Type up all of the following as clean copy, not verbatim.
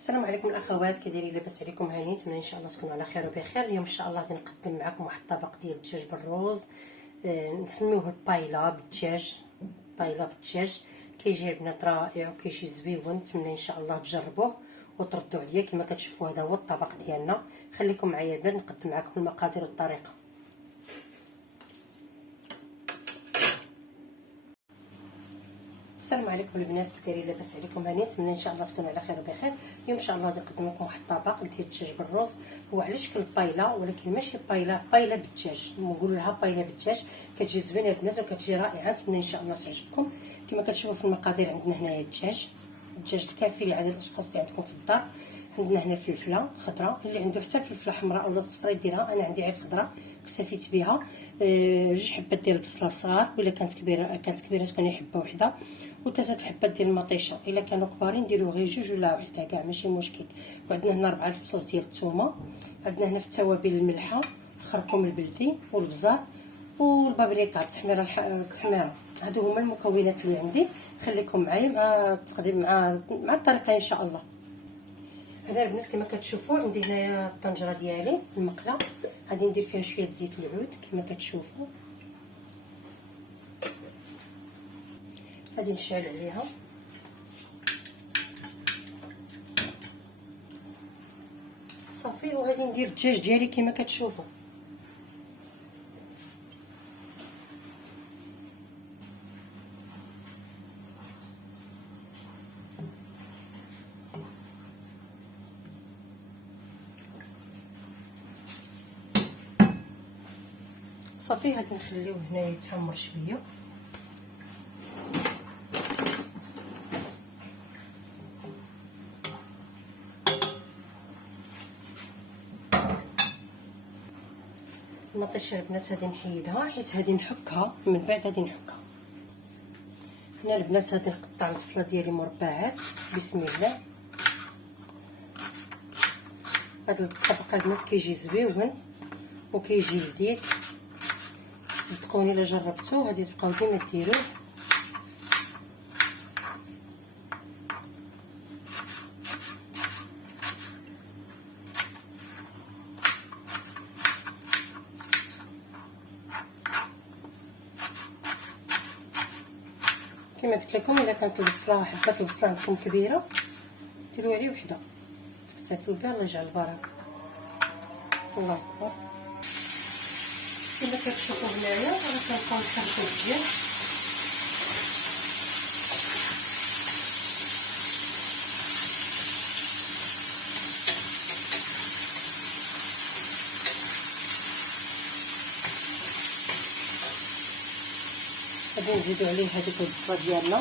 السلام عليكم الاخوات، كي دايرين؟ لاباس عليكم؟ هاني نتمنى ان شاء الله تكونوا على خير وبخير. اليوم ان شاء الله غادي نقدم معكم واحد الطبق ديال الدجاج بالروز، نسميوه البايلا بالدجاج. بايلا بالدجاج كيجي البنات رائع وكيجي زويون. نتمنى ان شاء الله تجربوه وتردوا عليا. كما كتشوفوا هذا هو الطبق ديالنا. خليكم معايا البنات نقدم معكم المقادير والطريقه. السلام عليكم البنات، كي دايرين؟ لاباس عليكم؟ هاني نتمنى ان شاء الله تكونوا على خير وبخير. اليوم ان شاء الله غادي نقدم لكم واحد الطبق ديال الدجاج بالروز. هو على شكل بايلا ولكن ماشي بايلا بالدجاج، نقولوا لها بايلا بالدجاج. كتجي زوينه البنات وكتجي رائعه. نتمنى ان شاء الله تعجبكم. كما كتشوفوا في المقادير عندنا هنايا الدجاج الكافي لعدد الاشخاص اللي عندكم في الدار. عندنا هنا الفلفله خضراء، اللي عنده حتى فلفله حمراء ولا صفراء يديرها. انا عندي غير خضراء اكتفيت بها. جوج حبات ديال البصله صغار، ولا كانت كبيره كان حبه وحده، وثلاثه الحبات ديال المطيشه. الا كانوا كبارين ديروا غير جوج ولا وحده كاع ماشي مشكل. وعندنا هنا 4 الفصوص ديال الثومه. عندنا هنا في التوابل الملحه، الخرقوم البلدي والبزار والبابريكا التحميره. هادو هما المكونات اللي عندي. خليكم معايا مع التقديم مع الطريقه ان شاء الله. هنا البنات كما كتشوفوا عندي هنايا الطنجره ديالي المقله. غادي ندير فيها شويه زيت العود كما كتشوفوا. غادي نشعل عليها صافي، وغادي ندير الدجاج ديالي كما كتشوفوا. صافي غادي نخليوه هنا يتحمر شويه. المطيشه البنات غادي نحيدها حيت غادي نحكها من بعد. غادي نحكها هنا البنات. غادي نقطع البصله ديالي مربعات بسم الله. هذا الطبق البنات كيجي زويون وكيجي لذيذ. صدقوني الا جربتوه غادي تبقاو ديما ديروه. كما قلت لكم الا كانت البصله حبات البصله عندكم كبيره ديروا عليه وحده تكساتوا بها. الله يجعل البركه. الله اكبر. كما كتشوفوا هنايا راه كنبقاو نحركو مزيان. غادي نزيدو عليه هذيك البصله ديالنا.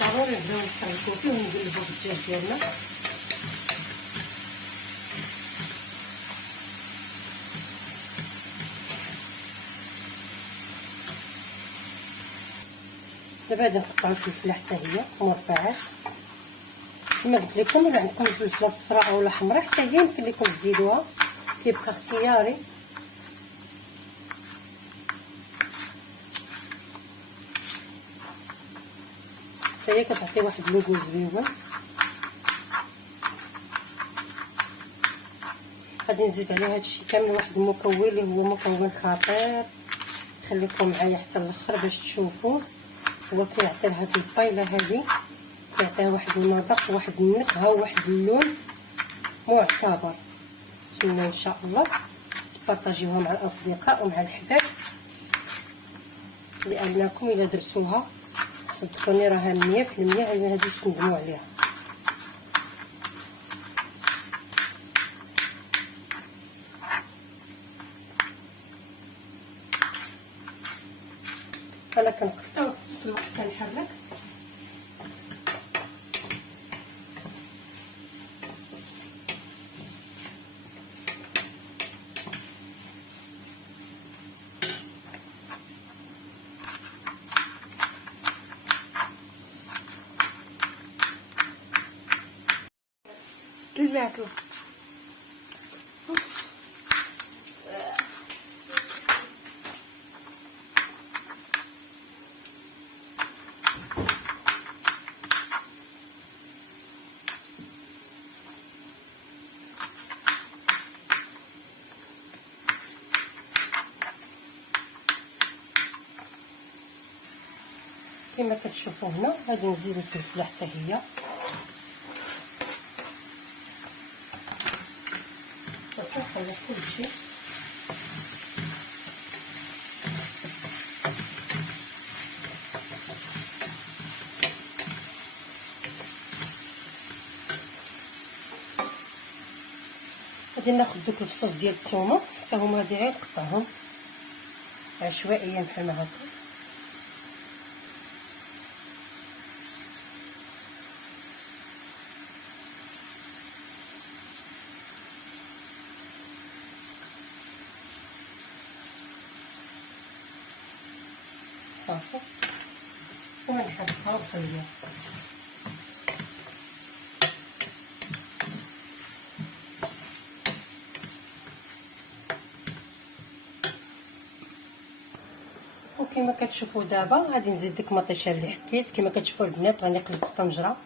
ضروري نبداو نحركو فيه ونقلبو في الدجاج ديالنا. دابا غادي نقطعو الفلفله حتى هي مربعات. كما قلت لكم الا عندكم الفلفله الصفراء اولا حمراء حتى هي يمكن لكم تزيدوها، كيبقى اختياري. حتى هي كتعطي واحد اللوغو زويون. غادي نزيد عليها هادشي كامل واحد المكون اللي هو مكون خطير. خليكم معايا حتى الاخر باش تشوفوه. هو كيعطي لهاد البايله هادي، كيعطيها واحد المذاق وواحد النكهه وواحد اللون معتبر. نتمنى ان شاء الله تبارطاجيوها مع الاصدقاء ومع الحباب، لانكم الا درتوها صدقوني راها 100% ما غاديش تندموا عليها. انا كنقطع وفي نفس الوقت كنحرك. طلعت له. كما كتشوفوا هنا غادي نزيد الفلفله حتى هي صافي. نخلط كلشي غادي ناخذ دوك الفصوص ديال الثومه حتى هما غادي غير نقطعهم عشوائيا بحال ما هكا. صافي ونحطها ونخليها. وكما كتشوفوا دابا غادي نزيد ديك المطيشه اللي حكيت. كما كتشوفوا البنات راني قلبت الطنجره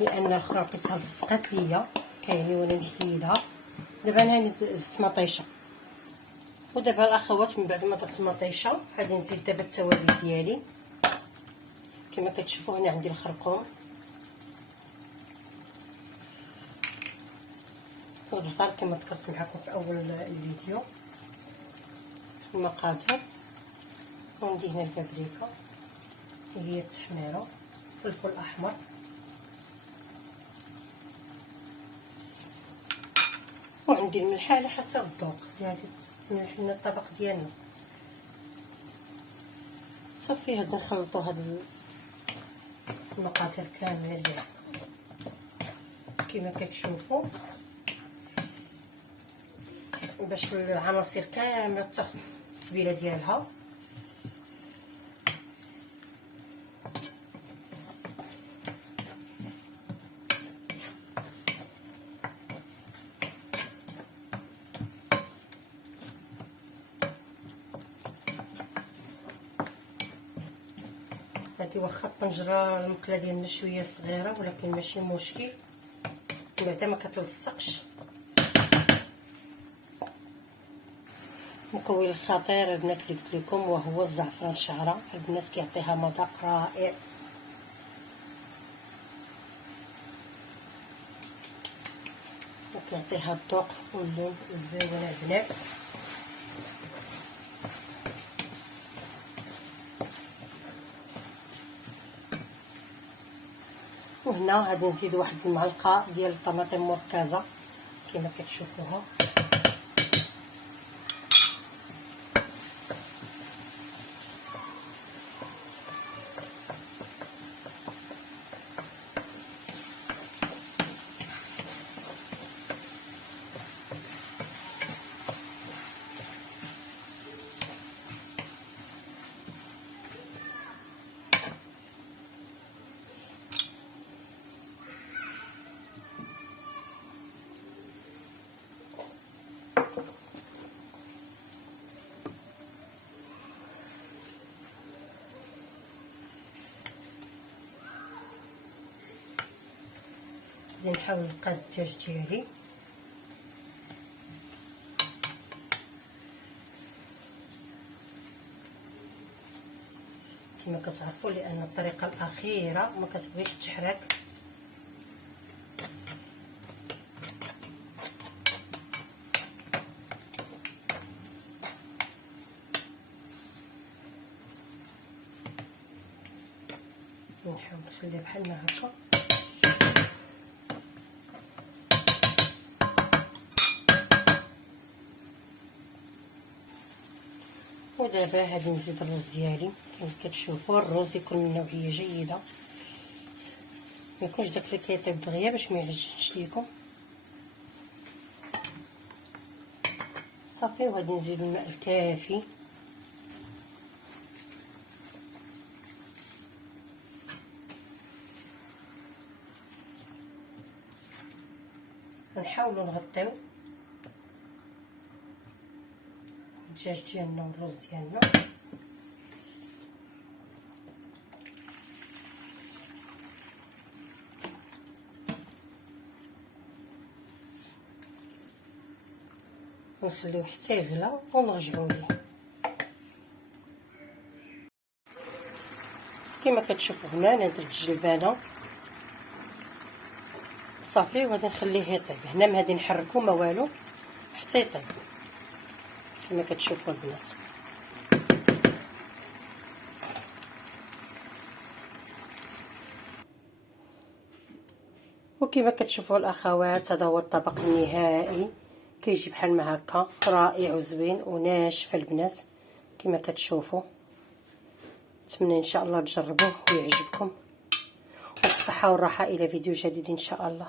لان الاخرى لقيتها لصقات ليا كايني وانا نحيدها. دابا انا زدت مطيشه. ودابا الاخوات من بعد ما درت المطيشه غادي نزيد دابا التوابل ديالي. كما كتشوفوا هنا عندي الخرقوم والبصل كما ذكرت معكم في اول الفيديو، المقادير. وعندي هنا البابريكا اللي هي التحميره، فلفل احمر، وعندي الملح على حسب الذوق، يعني تملح لنا الطبق ديالنا. صافي غادي نخلطوا هاد المقادير كامله اللي كما كتشوفوا باش العناصر كامله تاخد التتبيله ديالها. هادي واخا الطنجره المقله ديالنا شويه صغيره ولكن ماشي مشكل بعدا ما كتلصقش. مكون الخطير البنات اللي قلت لكم وهو الزعفران الشعره. البنات كيعطيها مذاق رائع. وكيعطيها الذوق واللون زويون البنات. وهنا غادي نزيد واحد المعلقه ديال الطماطم مركزه كما كتشوفوها. غادي نحاول نقاد الدجاج ديالي. كما كتعرفوا لان الطريقه الاخيره ما كتبغيش تحرق. نحاول نخليها بحال ما هكا. ودابا غادي نزيد الرز ديالي. كما كتشوفوا الرز يكون من نوعيه جيده، ما يكونش داك اللي كيطيب دغيا باش ما يعجنش ليكم. صافي وغادي نزيد الماء الكافي. نحاولوا نغطيو الدجاج ديالنا والرز ديالنا. ونخليوه حتى يغلى ونرجعوا ليه. كما كتشوفوا هنا انا درت الجلبانه صافي، وغادي نخليه يطيب. هنا ما غادي نحركو ما والو حتى يطيب كما كتشوفوا البنات. وكما كتشوفوا الاخوات هذا هو الطبق النهائي، كيجي بحال ما هكا رائع وزوين وناشف البنات كما كتشوفوا. نتمنى ان شاء الله تجربوه ويعجبكم، وبالصحه والراحه. الى فيديو جديد ان شاء الله.